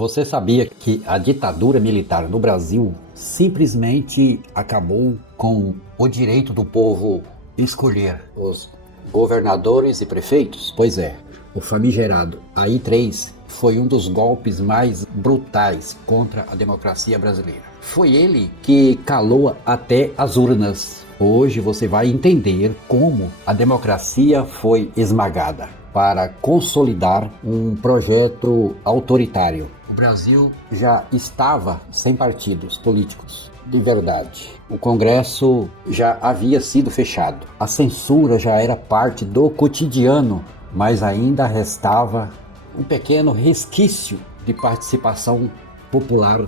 Você sabia que a ditadura militar no Brasil simplesmente acabou com o direito do povo escolher os governadores e prefeitos? Pois é, o famigerado AI-3 foi um dos golpes mais brutais contra a democracia brasileira. Foi ele que calou até as urnas. Hoje você vai entender como a democracia foi esmagada para consolidar um projeto autoritário. O Brasil já estava sem partidos políticos de verdade. O Congresso já havia sido fechado. A censura já era parte do cotidiano, mas ainda restava um pequeno resquício de participação popular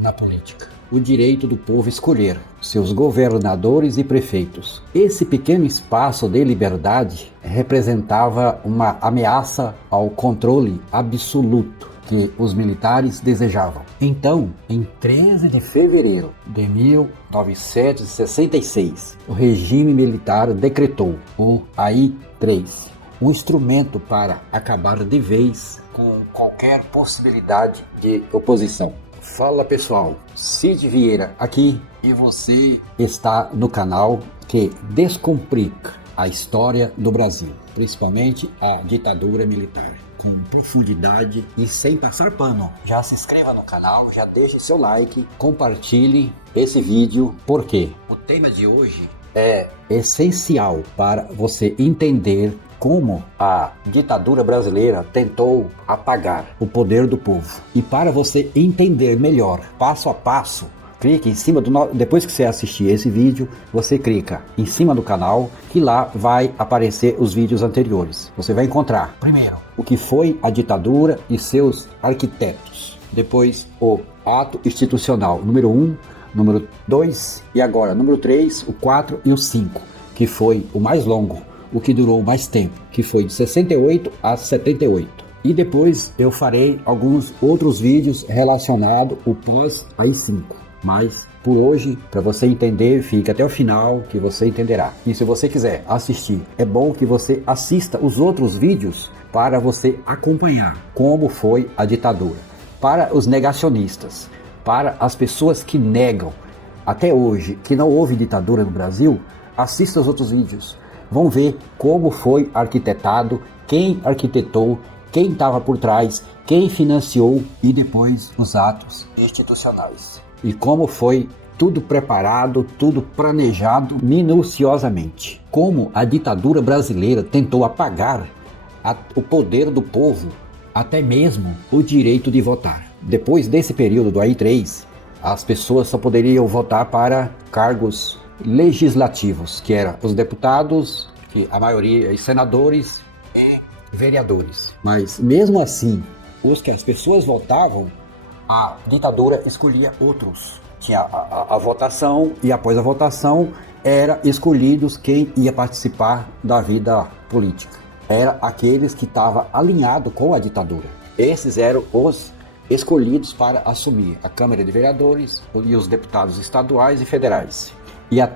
na política. O direito do povo escolher seus governadores e prefeitos. Esse pequeno espaço de liberdade representava uma ameaça ao controle absoluto que os militares desejavam. Então, em 13 de fevereiro de 1966, o regime militar decretou o AI-3, um instrumento para acabar de vez com qualquer possibilidade de oposição. Fala pessoal, Cid Vieira aqui e você está no canal que descomplica a história do Brasil, principalmente a ditadura militar, com profundidade e sem passar pano. Já se inscreva no canal, já deixe seu like, compartilhe esse vídeo, porque o tema de hoje é essencial para você entender como a ditadura brasileira tentou apagar o poder do povo. E para você entender melhor, passo a passo, clique em cima depois que você assistir esse vídeo, você clica em cima do canal, que lá vai aparecer os vídeos anteriores. Você vai encontrar, primeiro, o que foi a ditadura e seus arquitetos. Depois, o ato institucional número 1, número 2 e agora número 3, o 4 e o 5, que foi o mais longo, o que durou mais tempo, que foi de 68 a 78. E depois eu farei alguns outros vídeos relacionados ao pós-AI-5. Mas por hoje, para você entender, fica até o final que você entenderá. E se você quiser assistir, é bom que você assista os outros vídeos para você acompanhar como foi a ditadura. Para os negacionistas, para as pessoas que negam até hoje que não houve ditadura no Brasil, assista os outros vídeos. Vão ver como foi arquitetado, quem arquitetou, quem estava por trás, quem financiou e depois os atos institucionais. E como foi tudo preparado, tudo planejado minuciosamente. Como a ditadura brasileira tentou apagar o poder do povo, até mesmo o direito de votar. Depois desse período do AI-3, as pessoas só poderiam votar para cargos legislativos, que eram os deputados, que a maioria os senadores e vereadores. Mas mesmo assim, os que as pessoas votavam, a ditadura escolhia outros. Tinha a votação e após a votação era escolhidos quem ia participar da vida política. Era aqueles que estavam alinhados com a ditadura. Esses eram os escolhidos para assumir a Câmara de Vereadores e os deputados estaduais e federais.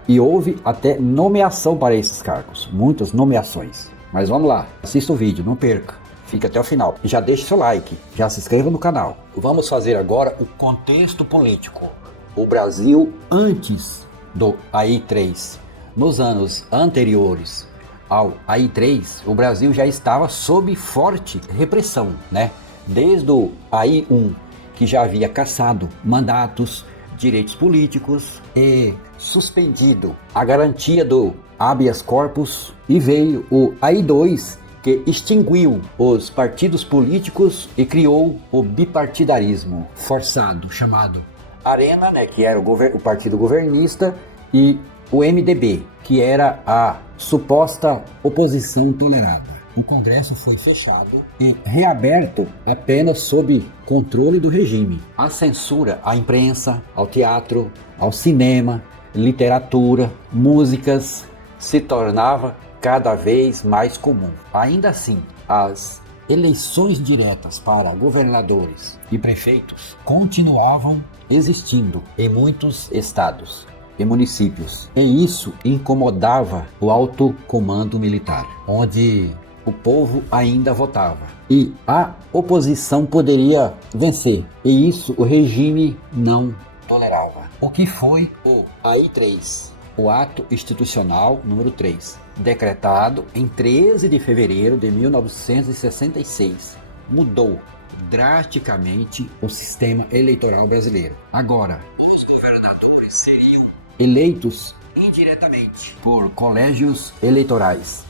E houve até nomeação para esses cargos, muitas nomeações. Mas vamos lá, assista o vídeo, não perca, fica até o final. E já deixe seu like, já se inscreva no canal. Vamos fazer agora o contexto político. O Brasil antes do AI-3. Nos anos anteriores ao AI-3, o Brasil já estava sob forte repressão, né? Desde o AI-1, que já havia cassado mandatos, direitos políticos e suspendido a garantia do habeas corpus, e veio o AI-2, que extinguiu os partidos políticos e criou o bipartidarismo forçado, chamado Arena, né, que era o partido governista, e o MDB, que era a suposta oposição tolerada. O Congresso foi fechado e reaberto apenas sob controle do regime. A censura à imprensa, ao teatro, ao cinema, literatura, músicas se tornava cada vez mais comum. Ainda assim, as eleições diretas para governadores e prefeitos continuavam existindo em muitos estados e municípios. E isso incomodava o alto comando militar, onde o povo ainda votava e a oposição poderia vencer, e isso o regime não tolerava. O que foi o AI-3? O Ato Institucional número 3, decretado em 13 de fevereiro de 1966, mudou drasticamente o sistema eleitoral brasileiro. Agora, os governadores seriam eleitos indiretamente por colégios eleitorais,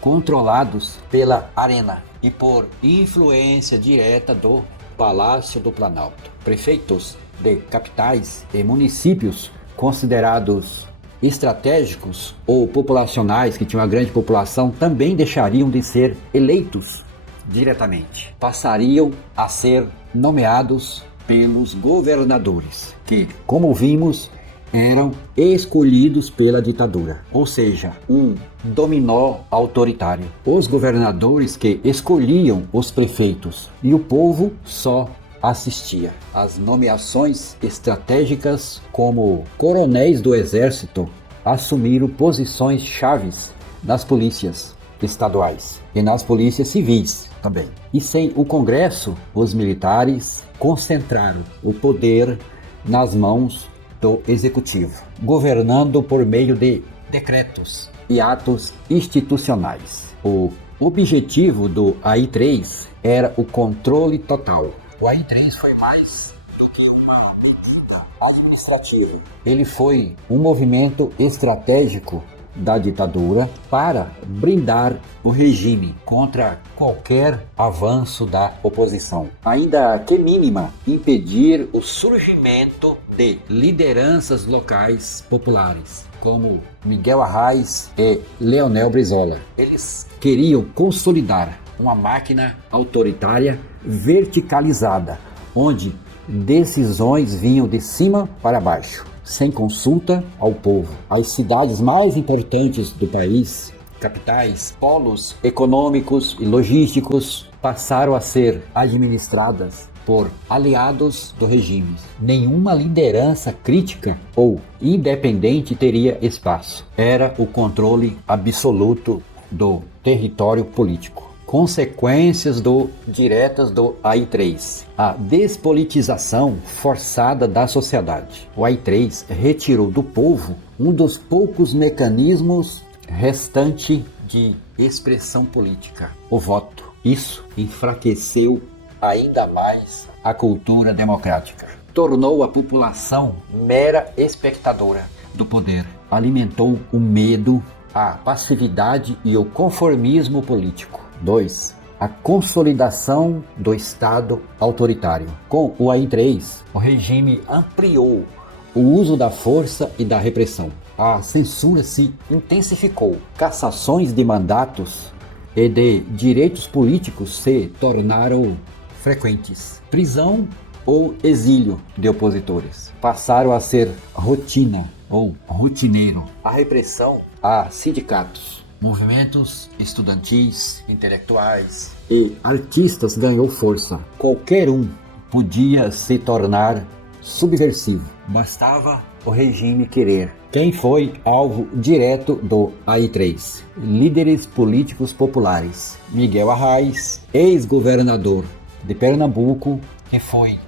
controlados pela Arena e por influência direta do Palácio do Planalto. Prefeitos de capitais e municípios considerados estratégicos ou populacionais, que tinham uma grande população, também deixariam de ser eleitos diretamente. Passariam a ser nomeados pelos governadores, que, como vimos, eram escolhidos pela ditadura, ou seja, um dominó autoritário. Os governadores que escolhiam os prefeitos e o povo só assistia. As nomeações estratégicas, como coronéis do exército, assumiram posições chaves nas polícias estaduais e nas polícias civis também. E sem o Congresso, os militares concentraram o poder nas mãos do executivo, governando por meio de decretos e atos institucionais. O objetivo do AI-3 era o controle total. O AI-3 foi mais do que uma medida administrativa. Ele foi um movimento estratégico da ditadura para blindar o regime contra qualquer avanço da oposição, ainda que mínima, impedir o surgimento de lideranças locais populares, como Miguel Arraes e Leonel Brizola. Eles queriam consolidar uma máquina autoritária verticalizada, onde decisões vinham de cima para baixo, sem consulta ao povo. As cidades mais importantes do país, capitais, polos econômicos e logísticos, passaram a ser administradas por aliados do regime. Nenhuma liderança crítica ou independente teria espaço. Era o controle absoluto do território político. Consequências diretas do AI-3. A despolitização forçada da sociedade. O AI-3 retirou do povo um dos poucos mecanismos restante de expressão política, o voto. Isso enfraqueceu ainda mais a cultura democrática. Tornou a população mera espectadora do poder. Alimentou o medo, a passividade e o conformismo político. 2. A consolidação do Estado autoritário. Com o AI-3, o regime ampliou o uso da força e da repressão. A censura se intensificou. Cassações de mandatos e de direitos políticos se tornaram frequentes. Prisão ou exílio de opositores passaram a ser rotina ou rotineiro. A repressão a sindicatos, movimentos estudantis, intelectuais e artistas ganhou força. Qualquer um podia se tornar subversivo. Bastava o regime querer. Quem foi alvo direto do AI-3? Líderes políticos populares. Miguel Arraes, ex-governador de Pernambuco, que foi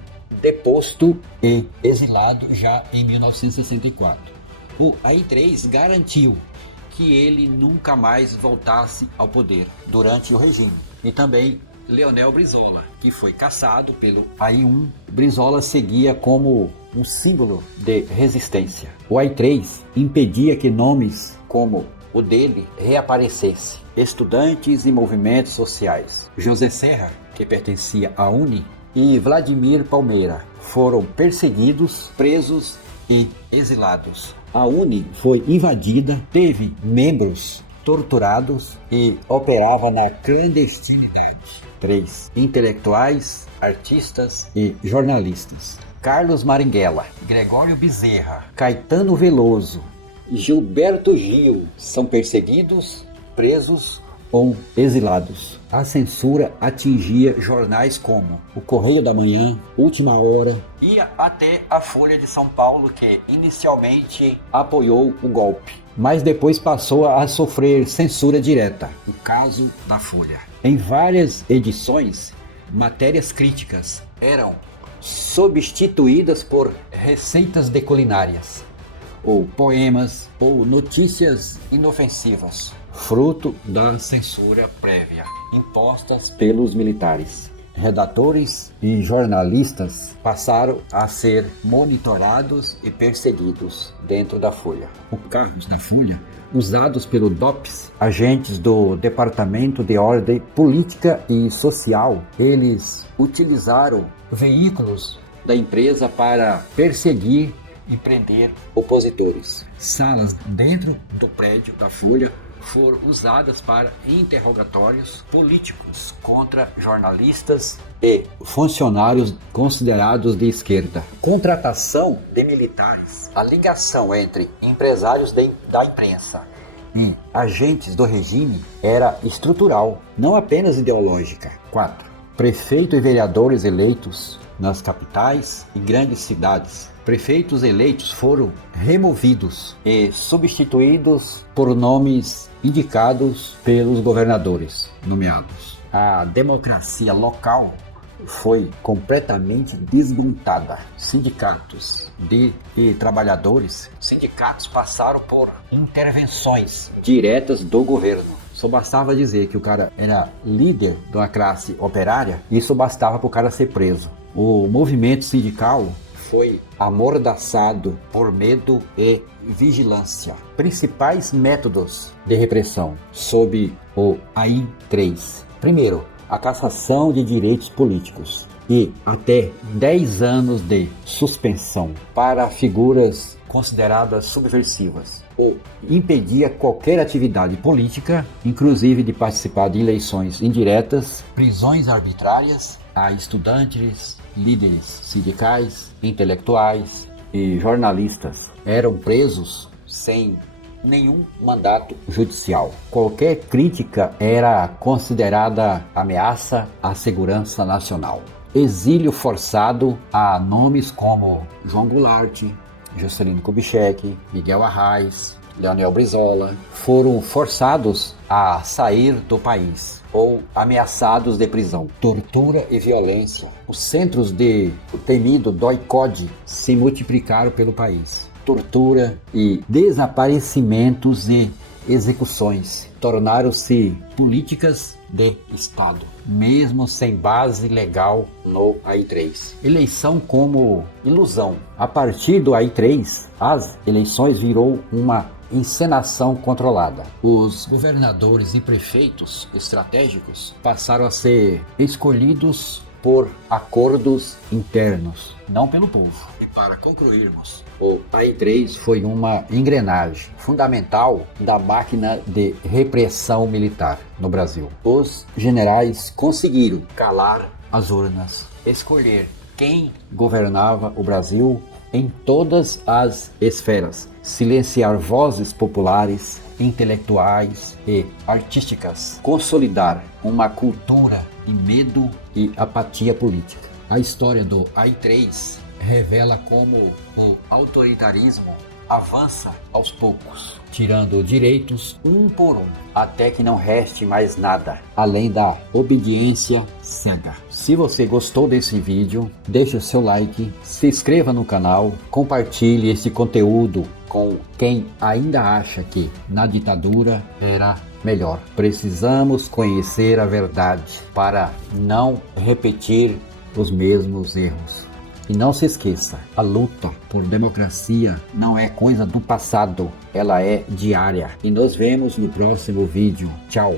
deposto e exilado já em 1964. O AI-3 garantiu que ele nunca mais voltasse ao poder durante o regime. E também Leonel Brizola, que foi cassado pelo AI-1. Brizola seguia como um símbolo de resistência. O AI-3 impedia que nomes como o dele reaparecesse. Estudantes e movimentos sociais. José Serra, que pertencia à UNE, e Vladimir Palmeira foram perseguidos, presos e exilados. A UNE foi invadida, teve membros torturados e operava na clandestinidade. 3. Intelectuais, artistas e jornalistas. Carlos Marighella, Gregório Bezerra, Caetano Veloso e Gilberto Gil são perseguidos, presos ou exilados. A censura atingia jornais como o Correio da Manhã, Última Hora, ia até a Folha de São Paulo, que inicialmente apoiou o golpe, mas depois passou a sofrer censura direta. O caso da Folha. Em várias edições, matérias críticas eram substituídas por receitas de culinárias, ou poemas, ou notícias inofensivas, fruto da censura prévia impostas pelos militares. Redatores e jornalistas passaram a ser monitorados e perseguidos dentro da Folha. Os carros da Folha, usados pelo DOPS, agentes do Departamento de Ordem Política e Social, eles utilizaram veículos da empresa para perseguir e prender opositores. Salas dentro do prédio da Folha foram usadas para interrogatórios políticos contra jornalistas e funcionários considerados de esquerda. Contratação de militares. A ligação entre empresários da imprensa e agentes do regime era estrutural, não apenas ideológica. 4. Prefeito e vereadores eleitos nas capitais e grandes cidades. Prefeitos eleitos foram removidos e substituídos por nomes indicados pelos governadores nomeados. A democracia local foi completamente desmontada. Sindicatos e trabalhadores, sindicatos passaram por intervenções diretas do governo. Só bastava dizer que o cara era líder de uma classe operária, isso bastava para o cara ser preso. O movimento sindical foi amordaçado por medo e vigilância. Principais métodos de repressão sob o AI-3. Primeiro, a cassação de direitos políticos e até 10 anos de suspensão para figuras consideradas subversivas, ou impedia qualquer atividade política, inclusive de participar de eleições indiretas, prisões arbitrárias a estudantes, líderes sindicais, intelectuais e jornalistas. Eram presos sem nenhum mandato judicial. Qualquer crítica era considerada ameaça à segurança nacional. Exílio forçado a nomes como João Goulart, Juscelino Kubitschek, Miguel Arraes, Leonel Brizola, foram forçados a sair do país ou ameaçados de prisão. Tortura e violência. Os centros de temido DOI-CODE se multiplicaram pelo país. Tortura e desaparecimentos e execuções tornaram-se políticas de Estado, mesmo sem base legal no AI-3. Eleição como ilusão. A partir do AI-3, as eleições virou uma encenação controlada. Os governadores e prefeitos estratégicos passaram a ser escolhidos por acordos internos, não pelo povo. E para concluirmos, o AI-3 foi uma engrenagem fundamental da máquina de repressão militar no Brasil. Os generais conseguiram calar as urnas, escolher quem governava o Brasil em todas as esferas, silenciar vozes populares, intelectuais e artísticas, consolidar uma cultura de medo e apatia política. A história do AI-3 revela como o autoritarismo avança aos poucos, tirando direitos um por um, até que não reste mais nada, além da obediência cega. Se você gostou desse vídeo, deixe o seu like, se inscreva no canal, compartilhe esse conteúdo com quem ainda acha que na ditadura era melhor. Precisamos conhecer a verdade para não repetir os mesmos erros. E não se esqueça, a luta por democracia não é coisa do passado, ela é diária. E nos vemos no próximo vídeo. Tchau!